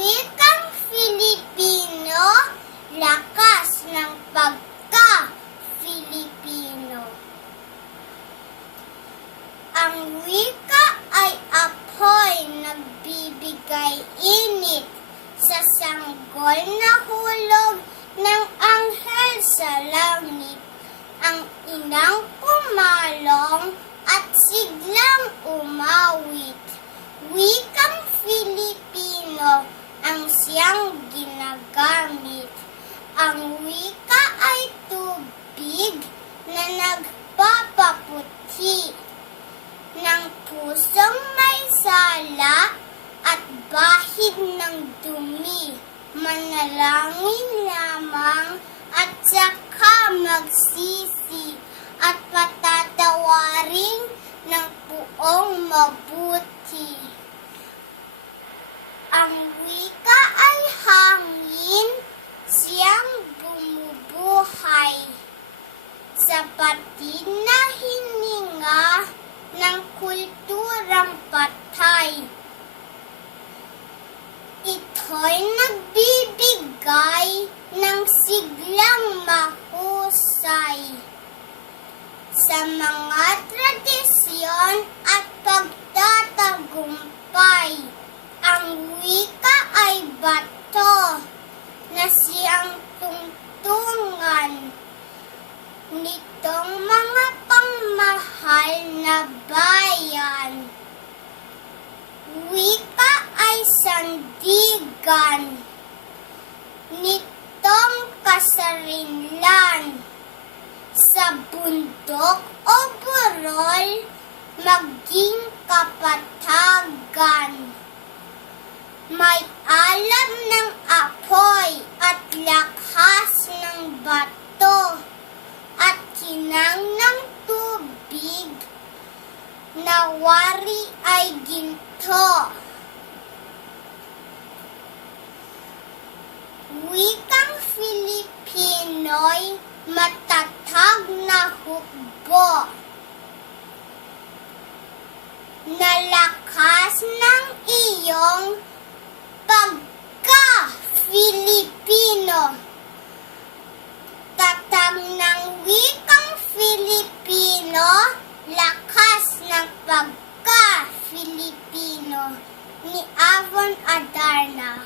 wikang Filipino, lakas ng pagka-Filipino. Ang wika ay apoy nagbibigay init sa sanggol na hulog ng anghel sa langit. Ang inang kumalong at siglang umawit. Wikang Filipino ang siyang ginagamit. Ang wika ay tubig na nagpapaputi ng pusong may sala at bahid ng dumi. Manalangin lamang at saka magsisi at patatawarin ng buong mabuti. Ang wika ay hangin, siyang bumubuhay sa batid na hininga ng kulturang patay. Ito'y nagbibigay ng siglang mahusay sa mga tradisyon at pagtatagumpay. Ang wika ay bato na siyang tungtungan nitong mga pangmahal na bayan. Wika ay sandigan nitong kasarinlan sa bundok o burol maging kapatagan. May alam ng apoy at lakas ng bato at kinang ng tubig na wari ay ginto. Wikang Filipino'y matatag na lakas ng iyong pagka-Filipino. Tatam ng wikang Filipino, lakas ng pagka-Filipino ni Avon Adarna.